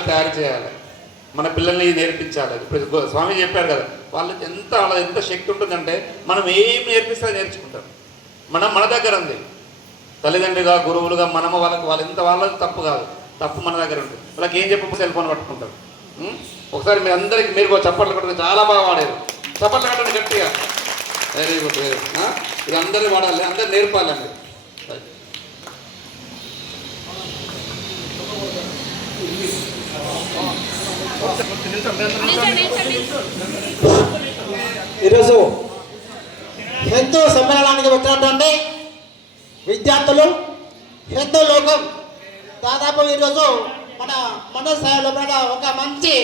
విధంగా తయారు చేయాలి, మన పిల్లల్ని నేర్పించాలి. ఇప్పుడు స్వామి చెప్పారు కదా, వాళ్ళకి ఎంత శక్తి ఉంటుందంటే మనం ఏం నేర్పిస్తే నేర్చుకుంటారు. మన దగ్గర ఉంది, తల్లిదండ్రులుగా గురువులుగా మనము వాళ్ళకి తప్పు కాదు, తప్పు మన దగ్గర ఉంటుంది. వాళ్ళకి ఏం చెప్పి సెల్ ఫోన్ పట్టుకుంటారు. ఒకసారి మీరు అందరికీ మీరు చప్పట్లు కొట్టడం చాలా బాగా వాడారు, చప్పట్లు కట్టండి గట్టిగా. Very good, very good. ఇది అందరూ వాడాలి, అందరూ నేర్పాలండి. ఈరోజు హిందూ సమ్మేళనానికి వచ్చినటువంటి విద్యార్థులు, హిందూ లోకం దాదాపు ఈరోజు మన మండల స్థాయిలో ఒక మంచి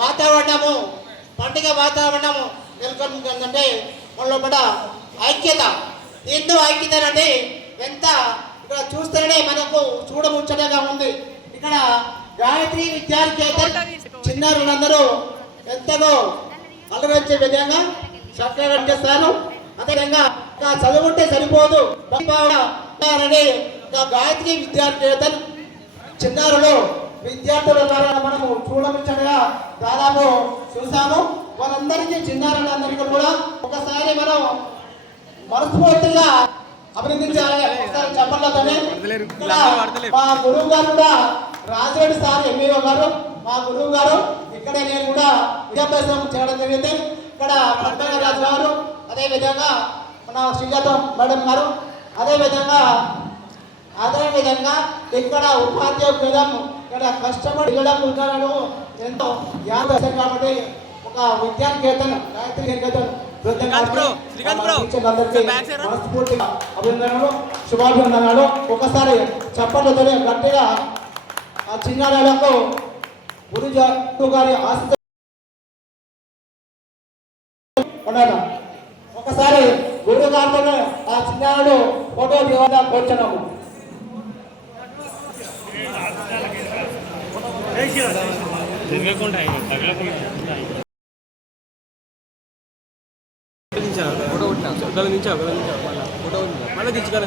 వాతావరణము, పండుగ వాతావరణము నెలకొంటుందంటే మనలో కూడా ఐక్యత, హిందూ ఐక్యత అంటే ఎంత ఇక్కడ చూస్తేనే మనకు చూడముచ్చటగా ఉంది. ఇక్కడ గాయత్రి విద్యార్థి చిన్నారులందరూ ఎంతగా అలరించే విధంగా చక్కగా చేస్తారు. అదేవిధంగా చదువుకుంటే సరిపోదు, గాయత్రి విద్యార్థి చిన్నారులు విద్యార్థుల ద్వారా మనము చూడముచ్చటగా దాదాపు చూసాము. వారందరికీ చిన్నారులందరికీ కూడా ఒకసారి మనం మనస్ఫూర్తిగా అభినందించాలి. ఒకసారి చెప్పట్లతోనే మా గురువు గారు కూడా రాజరెడ్డి సార్ ఎంఈఓ గారు మా గురువు గారు, ఇక్కడే నేను కూడా విద్యాభ్యాసం చేయడం జరిగింది. ఇక్కడ పద్మనాభరాజు గారు, అదేవిధంగా మన శ్రీజాత మేడం గారు, అదేవిధంగా ఇక్కడ ఉపాధ్యాయులం ఇక్కడ కష్టపడి ఉంటారు. ఎంతో యాద కాబట్టి ఒక విద్యానికేతన్ గాయత్రి నికేతన్ మనస్ఫూర్తిగా అభినందనలు, శుభాభినందనలు. ఒకసారి చప్పట్లతోనే గట్టిగా ఆ చిన్నారులకు గురువు గారి ఆశ ఉండాలి. ఒకసారి గురువు గారితో ఆ చిన్నారుడు ఫోటో దిగాల కూర్చున్నాము. ఫోటో కొట్టినా ఫోటో మళ్ళీ తెచ్చుకోవాలి.